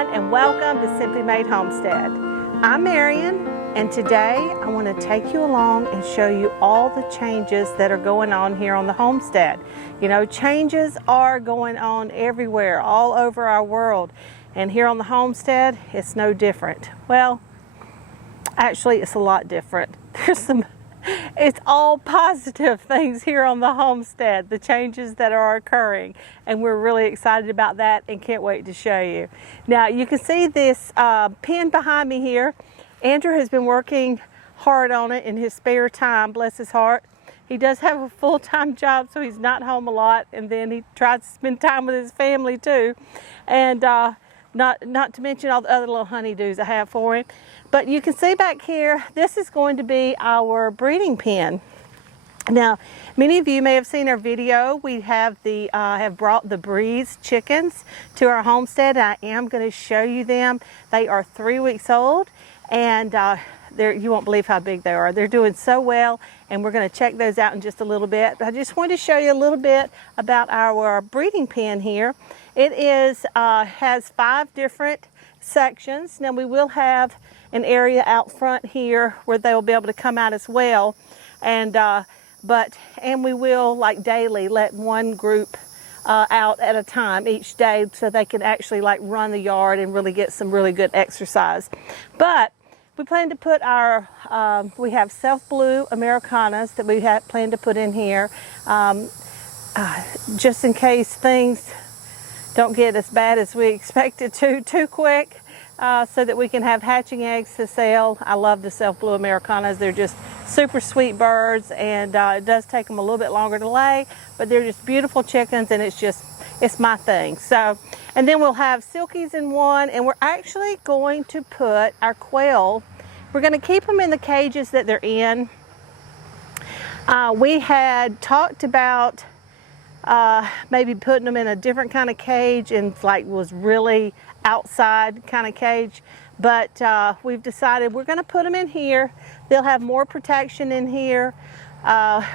everyone, and welcome to Simply Made Homestead. I'm Marian, and today I want to take you along and show you all the changes that are going on here on the homestead. You know, changes are going on everywhere, all over our world, and here on the homestead, it's no different. Well, actually, it's a lot different. It's all positive things here on the homestead, the changes that are occurring, and we're really excited about that and can't wait to show you. Now you can see this pen behind me here. Andrew has been working hard on it in his spare time, bless his heart. He does have a full-time job, so he's not home a lot, and then he tries to spend time with his family too, and not to mention all the other little honeydews I have for him. But you can see back here, this is going to be our breeding pen. Now, many of you may have seen our video. We have brought the breeze chickens to our homestead. I am going to show you them. They are 3 weeks old, and you won't believe how big they are. They're doing so well, and we're going to check those out in just a little bit. I just wanted to show you a little bit about our breeding pen here. It has 5 different sections. Now we will have an area out front here where they'll be able to come out as well, and we will, like, daily let one group out at a time each day, so they can actually like run the yard and really get some really good exercise. But we plan to put our we have self blue Americanas that we plan to put in here, just in case things don't get as bad as we expected too quick, so that we can have hatching eggs to sell. I love the self blue Americanas. They're just super sweet birds, and it does take them a little bit longer to lay, but they're just beautiful chickens, and it's my thing. So, and then we'll have silkies in one, and we're actually going to put our quail, we're going to keep them in the cages that they're in. We had talked about maybe putting them in a different kind of cage, and like was really outside kind of cage, but we've decided we're going to put them in here. They'll have more protection in here.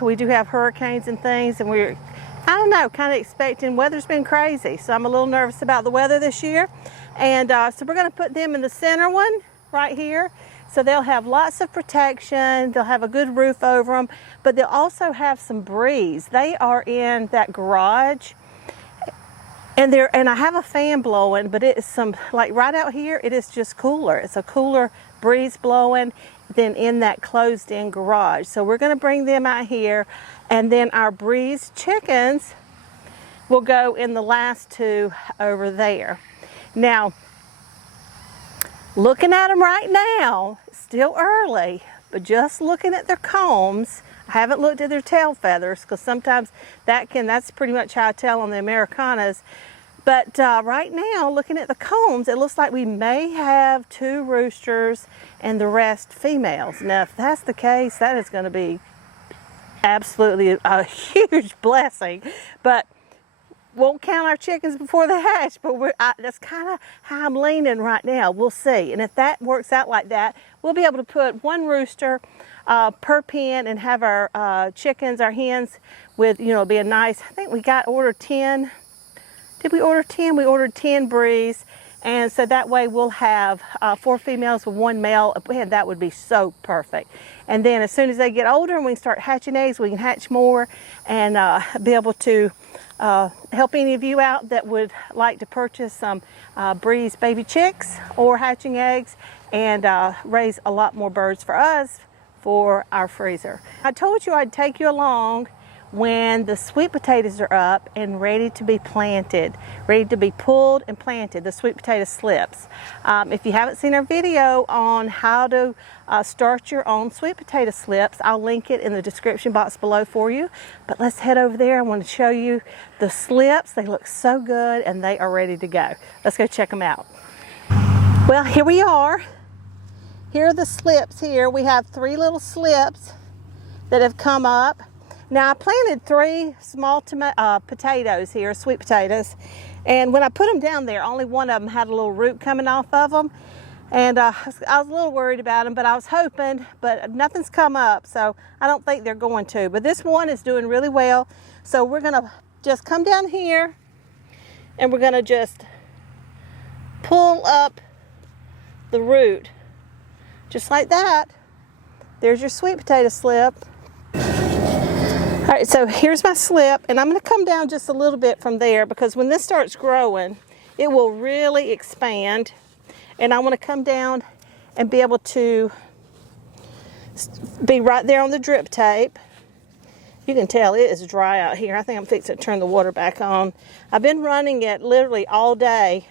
We do have hurricanes and things, and we're, I don't know, kind of expecting, weather's been crazy, so I'm a little nervous about the weather this year. And so we're going to put them in the center one right here, so they'll have lots of protection. They'll have a good roof over them, but they'll also have some breeze. They are in that garage, and I have a fan blowing, but it is like right out here, it is just cooler. It's a cooler breeze blowing than in that closed in garage. So we're going to bring them out here, and then our breeze chickens will go in the last 2 over there. Now, looking at them right now, still early, but just looking at their combs, I haven't looked at their tail feathers, because sometimes that's pretty much how I tell on the Americanas. But right now, looking at the combs, it looks like we may have 2 roosters and the rest females. Now, if that's the case, that is going to be absolutely a huge blessing. But won't count our chickens before they hatch, but that's kind of how I'm leaning right now. We'll see. And if that works out like that, we'll be able to put 1 rooster per pen and have our chickens, our hens, with, you know, be a nice, I think we ordered 10. Did we order 10? We ordered 10 breeze, and so that way we'll have 4 females with 1 male. Man, that would be so perfect. And then as soon as they get older and we can start hatching eggs, we can hatch more and be able to help any of you out that would like to purchase some breeze baby chicks or hatching eggs, and raise a lot more birds for us for our freezer. I told you I'd take you along when the sweet potatoes are up and ready to be planted, ready to be pulled and planted, the sweet potato slips. If you haven't seen our video on how to start your own sweet potato slips, I'll link it in the description box below for you. But let's head over there. I want to show you the slips. They look so good, and they are ready to go. Let's go check them out. Well, here we are. Here are the slips here. We have 3 little slips that have come up. Now, I planted 3 small potatoes here, sweet potatoes, and when I put them down there, only one of them had a little root coming off of them, and I was a little worried about them, but I was hoping, but nothing's come up, so I don't think they're going to. But this one is doing really well, so we're going to just come down here, and we're going to just pull up the root, just like that. There's your sweet potato slip. All right, so here's my slip, and I'm going to come down just a little bit from there because when this starts growing, it will really expand. And I want to come down and be able to be right there on the drip tape. You can tell it is dry out here. I think I'm fixing to turn the water back on. I've been running it literally all day,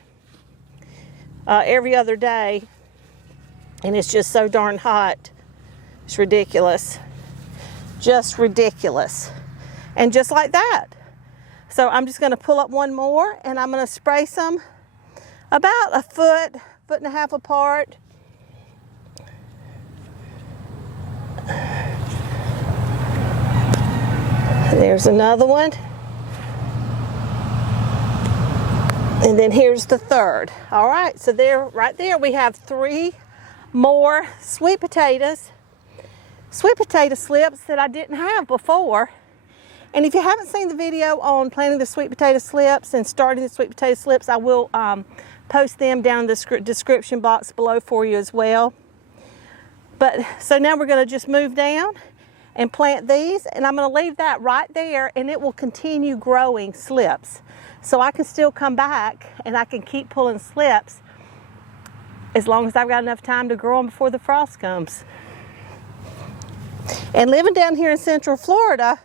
every other day, and it's just so darn hot. It's ridiculous. Just ridiculous. And just like that. So I'm just going to pull up one more, and I'm going to spray some about a foot and a half apart. There's another one. And then here's the third. All right, so there, right there, we have 3 more sweet potatoes. Sweet potato slips that I didn't have before. And if you haven't seen the video on planting the sweet potato slips and starting the sweet potato slips, I will post them down in the description box below for you as well. But so now we're going to just move down and plant these, and I'm going to leave that right there, and it will continue growing slips. So I can still come back and I can keep pulling slips as long as I've got enough time to grow them before the frost comes. And living down here in Central Florida,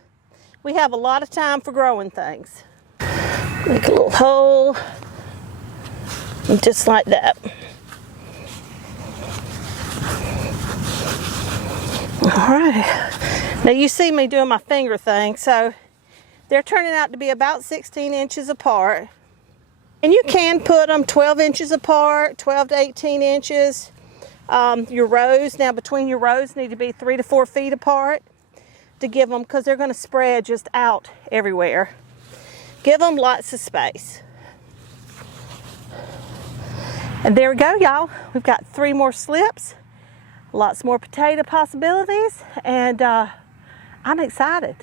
we have a lot of time for growing things. Make a little hole, just like that. All right. Now you see me doing my finger thing, so they're turning out to be about 16 inches apart. And you can put them 12 inches apart, 12 to 18 inches. Your rows, now between your rows, need to be 3 to 4 feet apart to give them, because they're going to spread just out everywhere. Give them lots of space. And there we go, y'all. We've got 3 more slips, lots more potato possibilities, and I'm excited.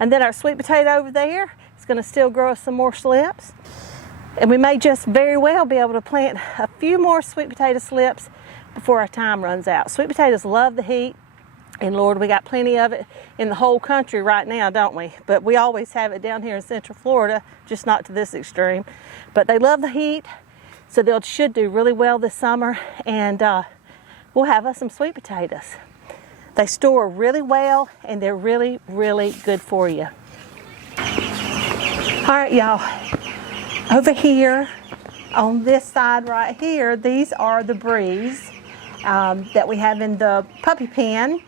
And then our sweet potato over there is going to still grow us some more slips. And we may just very well be able to plant a few more sweet potato slips before our time runs out. Sweet potatoes love the heat, and Lord, we got plenty of it in the whole country right now, don't we? But we always have it down here in Central Florida, just not to this extreme. But they love the heat, so they should do really well this summer, and we'll have us some sweet potatoes. They store really well, and they're really, really good for you. All right, y'all. Over here, on this side right here, these are the breeze that we have in the puppy pen,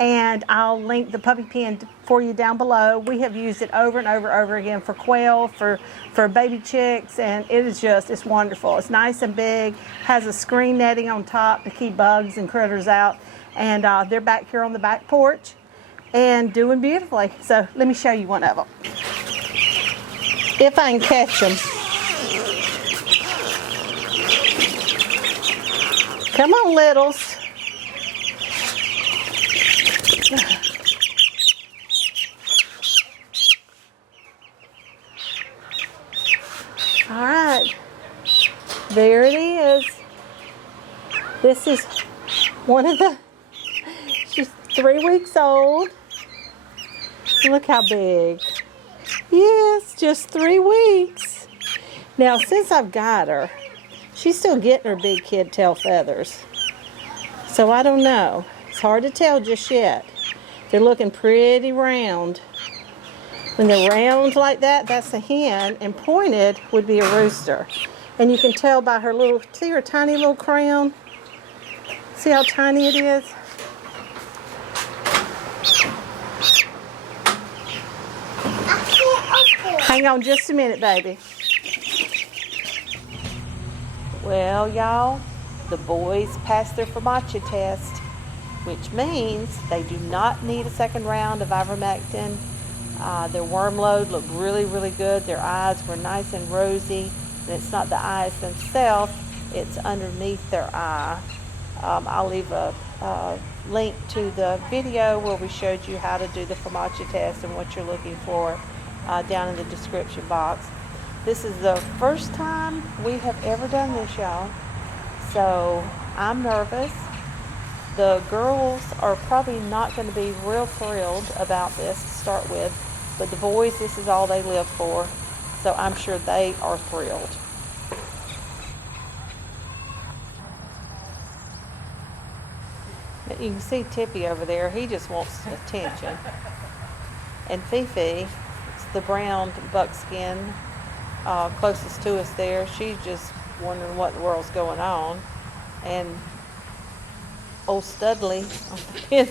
and I'll link the puppy pen for you down below. We have used it over and over again for quail, for baby chicks, and it is just, it's wonderful. It's nice and big, has a screen netting on top to keep bugs and critters out, and they're back here on the back porch and doing beautifully. So let me show you one of them, if I can catch them. Come on, littles. All right, there it is. This is one of the, she's 3 weeks old. Look how big. Yes, just 3 weeks. Now, since I've got her, she's still getting her big kid tail feathers. So I don't know. It's hard to tell just yet. They're looking pretty round. When they're round like that, that's a hen, and pointed would be a rooster. And you can tell by her little, see her tiny little crown? See how tiny it is? Hang on just a minute, baby. Well, y'all, the boys passed their FOMACHA test, which means they do not need a second round of ivermectin. Their worm load looked really, really good. Their eyes were nice and rosy. And it's not the eyes themselves, it's underneath their eye. I'll leave a link to the video where we showed you how to do the FOMACHA test and what you're looking for down in the description box. This is the first time we have ever done this, y'all. So I'm nervous. The girls are probably not going to be real thrilled about this to start with, but the boys, this is all they live for, so I'm sure they are thrilled. You can see Tippy over there, he just wants attention. And Fifi, it's the brown buckskin closest to us there, she's just wondering what in the world's going on. And old Studley on the pin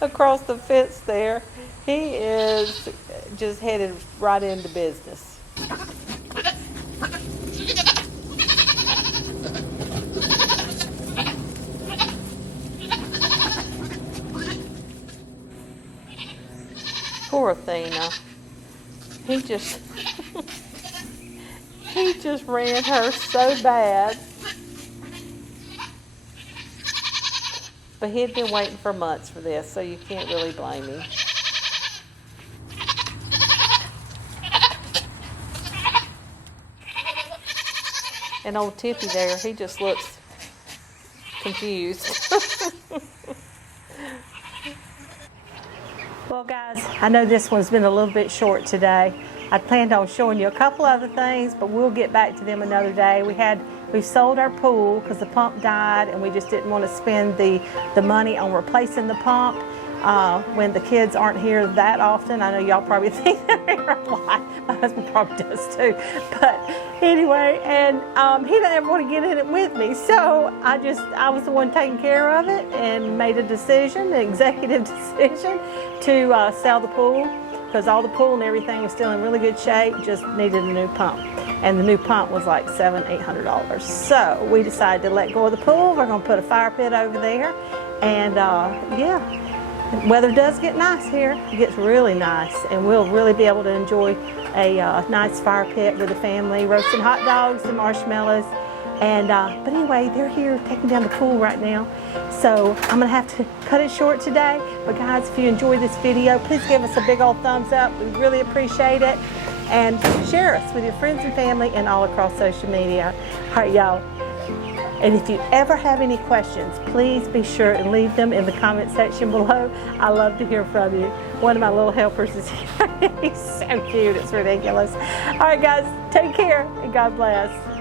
across the fence there, he is just headed right into business. Poor Athena. He just he just ran her so bad. But he had been waiting for months for this, so you can't really blame him. And old Tippy there, he just looks confused. Well, guys, I know this one's been a little bit short today. I planned on showing you a couple other things, but we'll get back to them another day. We sold our pool because the pump died, and we just didn't want to spend the money on replacing the pump when the kids aren't here that often. I know y'all probably think they're here a lot. My husband probably does too. But anyway, and he didn't ever want to get in it with me, so I was the one taking care of it and made a decision, an executive decision, to sell the pool, because all the pool and everything was still in really good shape, just needed a new pump. And the new pump was like $700-800. So we decided to let go of the pool. We're going to put a fire pit over there. And yeah, the weather does get nice here. It gets really nice. And we'll really be able to enjoy a nice fire pit with the family, roasting hot dogs and marshmallows. And but anyway, they're here taking down the pool right now. So I'm gonna have to cut it short today. But guys, if you enjoyed this video, please give us a big old thumbs up. We really appreciate it. And share us with your friends and family and all across social media. All right, y'all. And if you ever have any questions, please be sure and leave them in the comment section below. I love to hear from you. One of my little helpers is here. He's so cute, it's ridiculous. All right, guys, take care and God bless.